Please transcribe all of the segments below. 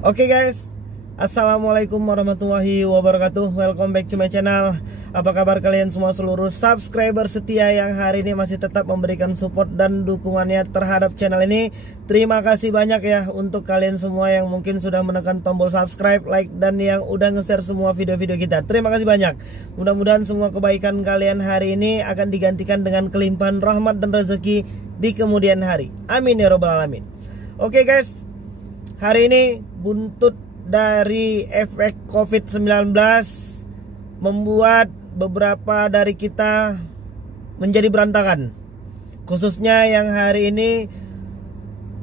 Oke guys, Assalamualaikum warahmatullahi wabarakatuh. Welcome back to my channel. Apa kabar kalian semua, seluruh subscriber setia yang hari ini masih tetap memberikan support dan dukungannya terhadap channel ini. Terima kasih banyak ya untuk kalian semua yang mungkin sudah menekan tombol subscribe, like, dan yang udah nge-share semua video-video kita. Terima kasih banyak. Mudah-mudahan semua kebaikan kalian hari ini akan digantikan dengan kelimpahan rahmat dan rezeki di kemudian hari. Amin ya robbal alamin. Oke guys, hari ini buntut dari efek COVID-19 membuat beberapa dari kita menjadi berantakan. Khususnya yang hari ini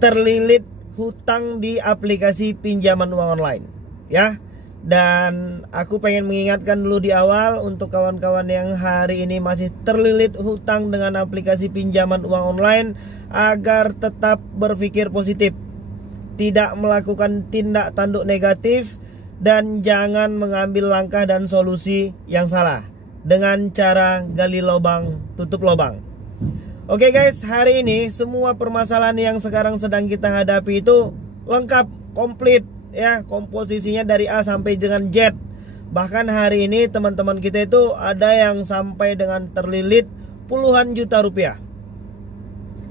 terlilit hutang di aplikasi pinjaman uang online, ya. Dan aku pengen mengingatkan dulu di awal untuk kawan-kawan yang hari ini masih terlilit hutang dengan aplikasi pinjaman uang online agar tetap berpikir positif, tidak melakukan tindak tanduk negatif, dan jangan mengambil langkah dan solusi yang salah dengan cara gali lubang tutup lubang. Oke guys, hari ini semua permasalahan yang sekarang sedang kita hadapi itu lengkap, komplit ya, komposisinya dari A sampai dengan Z. Bahkan hari ini teman-teman kita itu ada yang sampai dengan terlilit puluhan juta rupiah.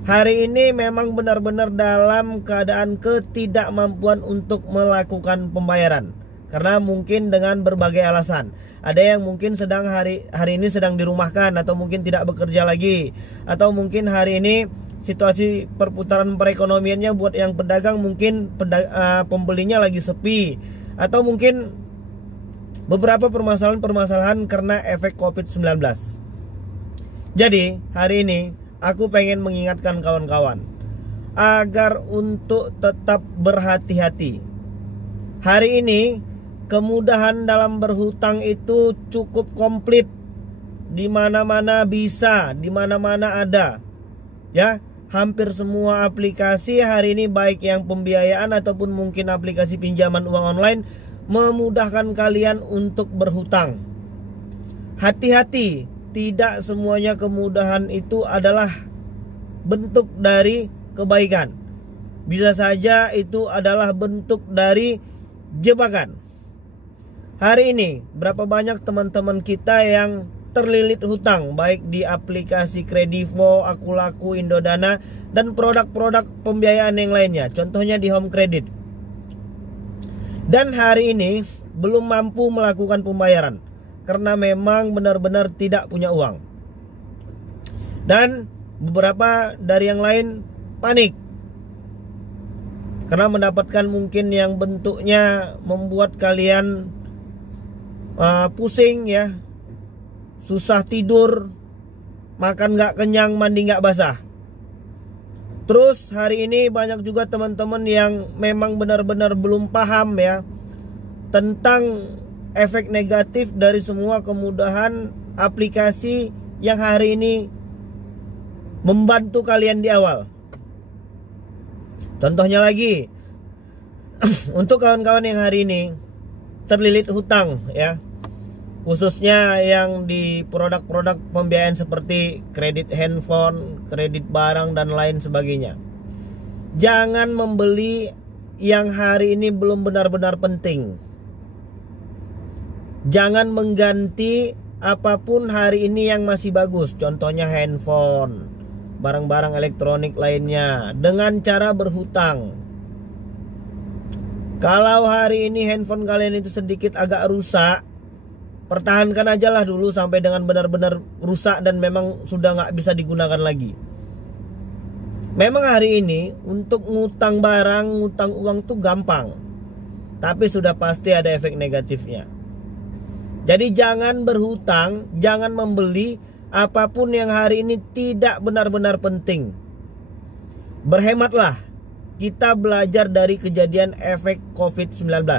Hari ini memang benar-benar dalam keadaan ketidakmampuan untuk melakukan pembayaran, karena mungkin dengan berbagai alasan. Ada yang mungkin sedang hari ini sedang dirumahkan, atau mungkin tidak bekerja lagi, atau mungkin hari ini situasi perputaran perekonomiannya buat yang pedagang mungkin pembelinya lagi sepi, atau mungkin beberapa permasalahan karena efek COVID-19. Jadi hari ini aku pengen mengingatkan kawan-kawan agar untuk tetap berhati-hati. Hari ini kemudahan dalam berhutang itu cukup komplit. Di mana-mana bisa, di mana-mana ada. Ya, hampir semua aplikasi hari ini, baik yang pembiayaan ataupun mungkin aplikasi pinjaman uang online, memudahkan kalian untuk berhutang. Hati-hati. Tidak semuanya kemudahan itu adalah bentuk dari kebaikan. Bisa saja itu adalah bentuk dari jebakan. Hari ini berapa banyak teman-teman kita yang terlilit hutang, baik di aplikasi Kredivo, Akulaku, Indodana, dan produk-produk pembiayaan yang lainnya. Contohnya di Home Credit. Dan hari ini belum mampu melakukan pembayaran karena memang benar-benar tidak punya uang. Dan beberapa dari yang lain panik karena mendapatkan mungkin yang bentuknya membuat kalian pusing ya, susah tidur, makan gak kenyang, mandi gak basah. Terus hari ini banyak juga teman-teman yang memang benar-benar belum paham ya tentang efek negatif dari semua kemudahan aplikasi yang hari ini membantu kalian di awal. Contohnya lagi, untuk kawan-kawan yang hari ini terlilit hutang ya, khususnya yang di produk-produk pembiayaan seperti kredit handphone, kredit barang, dan lain sebagainya. Jangan membeli yang hari ini belum benar-benar penting. Jangan mengganti apapun hari ini yang masih bagus. Contohnya handphone, barang-barang elektronik lainnya, dengan cara berhutang. Kalau hari ini handphone kalian itu sedikit agak rusak, pertahankan aja lah dulu sampai dengan benar-benar rusak dan memang sudah nggak bisa digunakan lagi. Memang hari ini untuk ngutang barang, ngutang uang tuh gampang, tapi sudah pasti ada efek negatifnya. Jadi jangan berhutang, jangan membeli apapun yang hari ini tidak benar-benar penting. Berhematlah. Kita belajar dari kejadian efek COVID-19.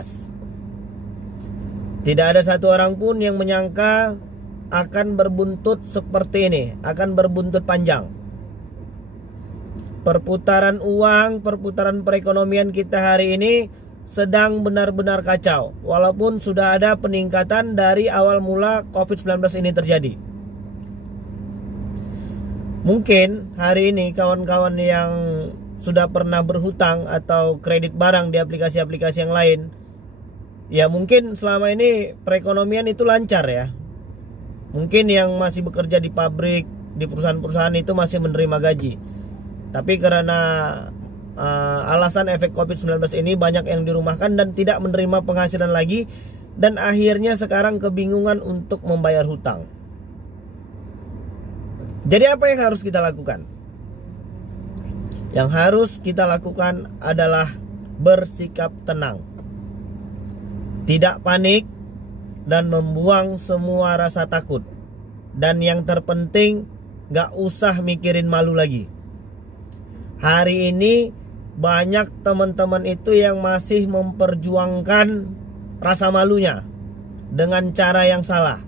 Tidak ada satu orang pun yang menyangka akan berbuntut seperti ini, akan berbuntut panjang. Perputaran uang, perputaran perekonomian kita hari ini sedang benar-benar kacau, walaupun sudah ada peningkatan dari awal mula COVID-19 ini terjadi. Mungkin hari ini kawan-kawan yang sudah pernah berhutang atau kredit barang di aplikasi-aplikasi yang lain, ya mungkin selama ini perekonomian itu lancar ya. Mungkin yang masih bekerja di pabrik, di perusahaan-perusahaan itu masih menerima gaji. Tapi karena alasan efek COVID-19 ini, banyak yang dirumahkan dan tidak menerima penghasilan lagi, dan akhirnya sekarang kebingungan untuk membayar hutang. Jadi apa yang harus kita lakukan? Yang harus kita lakukan adalah bersikap tenang, tidak panik, dan membuang semua rasa takut. Dan yang terpenting, gak usah mikirin malu lagi. Hari ini banyak teman-teman itu yang masih memperjuangkan rasa malunya dengan cara yang salah.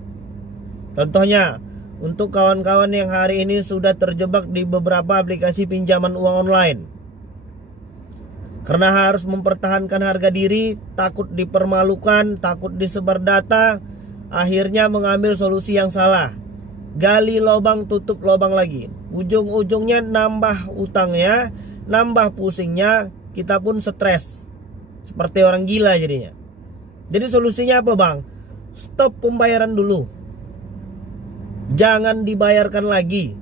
Contohnya, untuk kawan-kawan yang hari ini sudah terjebak di beberapa aplikasi pinjaman uang online, karena harus mempertahankan harga diri, takut dipermalukan, takut disebar data, akhirnya mengambil solusi yang salah. Gali lubang, tutup lubang lagi. Ujung-ujungnya nambah utangnya, nambah pusingnya, kita pun stres. Seperti orang gila jadinya. Jadi solusinya apa bang? Stop pembayaran dulu. Jangan dibayarkan lagi.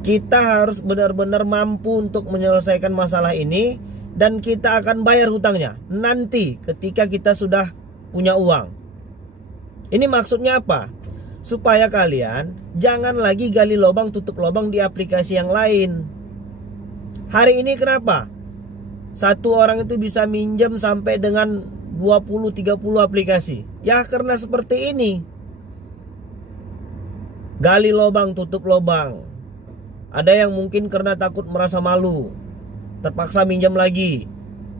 Kita harus benar-benar mampu untuk menyelesaikan masalah ini, dan kita akan bayar hutangnya nanti ketika kita sudah punya uang. Ini maksudnya apa? Supaya kalian jangan lagi gali lubang tutup lubang di aplikasi yang lain. Hari ini kenapa satu orang itu bisa minjem sampai dengan 20-30 aplikasi? Ya karena seperti ini. Gali lubang tutup lubang. Ada yang mungkin karena takut merasa malu, terpaksa minjam lagi,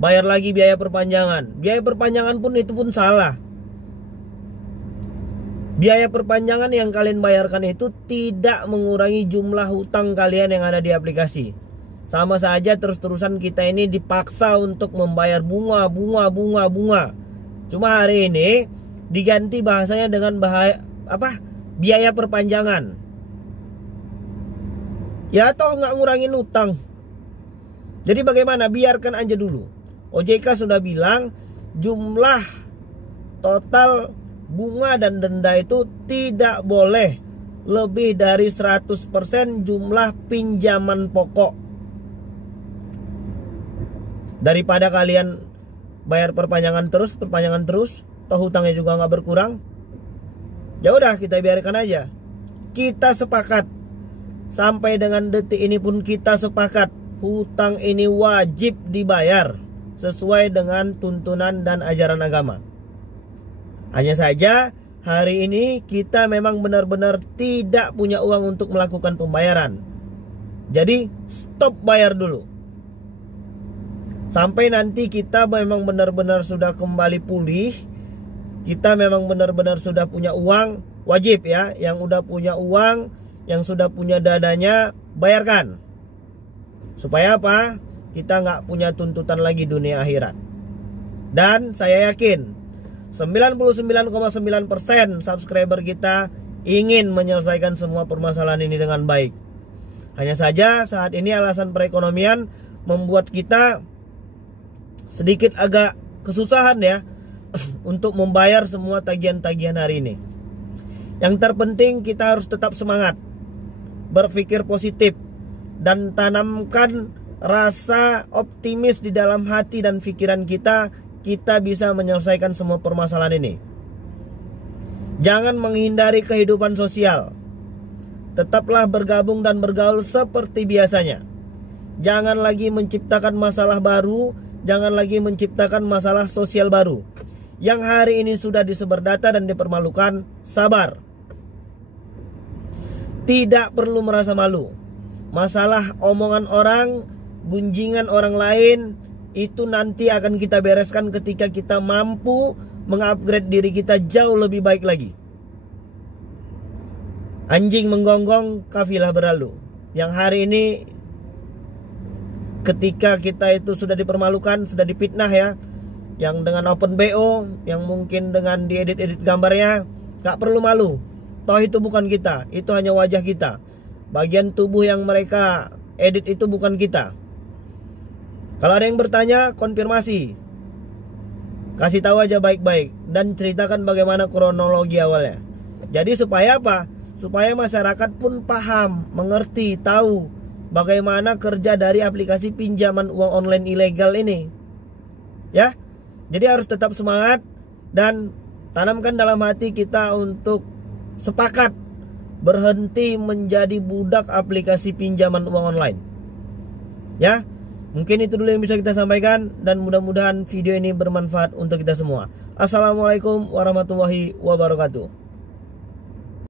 bayar lagi biaya perpanjangan. Biaya perpanjangan pun itu pun salah. Biaya perpanjangan yang kalian bayarkan itu tidak mengurangi jumlah hutang kalian yang ada di aplikasi. Sama saja terus-terusan kita ini dipaksa untuk membayar bunga. Cuma hari ini diganti bahasanya dengan biaya perpanjangan. Ya toh nggak ngurangin utang. Jadi bagaimana? Biarkan aja dulu. OJK sudah bilang jumlah total bunga dan denda itu tidak boleh lebih dari 100% jumlah pinjaman pokok. Daripada kalian bayar perpanjangan terus, toh hutangnya juga nggak berkurang. Ya udah, kita biarkan aja. Kita sepakat, sampai dengan detik ini pun kita sepakat, hutang ini wajib dibayar sesuai dengan tuntunan dan ajaran agama. Hanya saja hari ini kita memang benar-benar tidak punya uang untuk melakukan pembayaran. Jadi stop bayar dulu. Sampai nanti kita memang benar-benar sudah kembali pulih, kita memang benar-benar sudah punya uang, wajib ya, yang udah punya uang, yang sudah punya dananya, bayarkan. Supaya apa? Kita nggak punya tuntutan lagi dunia akhirat. Dan saya yakin 99,9% subscriber kita ingin menyelesaikan semua permasalahan ini dengan baik. Hanya saja saat ini alasan perekonomian membuat kita sedikit agak kesusahan ya untuk membayar semua tagihan-tagihan hari ini. Yang terpenting kita harus tetap semangat, berpikir positif, dan tanamkan rasa optimis di dalam hati dan pikiran kita. Kita bisa menyelesaikan semua permasalahan ini. Jangan menghindari kehidupan sosial. Tetaplah bergabung dan bergaul seperti biasanya. Jangan lagi menciptakan masalah baru, jangan lagi menciptakan masalah sosial baru. Yang hari ini sudah disebar data dan dipermalukan, sabar. Tidak perlu merasa malu. Masalah omongan orang, gunjingan orang lain, itu nanti akan kita bereskan ketika kita mampu mengupgrade diri kita jauh lebih baik lagi. Anjing menggonggong, kafilah berlalu. Yang hari ini ketika kita itu sudah dipermalukan, sudah dipitnah ya, yang dengan open BO, yang mungkin dengan diedit-edit gambarnya, gak perlu malu. Toh itu bukan kita, itu hanya wajah kita. Bagian tubuh yang mereka edit itu bukan kita. Kalau ada yang bertanya, konfirmasi, kasih tahu aja baik-baik dan ceritakan bagaimana kronologi awalnya. Jadi supaya apa? Supaya masyarakat pun paham, mengerti, tahu bagaimana kerja dari aplikasi pinjaman uang online ilegal ini. Ya. Jadi harus tetap semangat dan tanamkan dalam hati kita untuk sepakat berhenti menjadi budak aplikasi pinjaman uang online. Ya. Mungkin itu dulu yang bisa kita sampaikan dan mudah-mudahan video ini bermanfaat untuk kita semua. Assalamualaikum warahmatullahi wabarakatuh.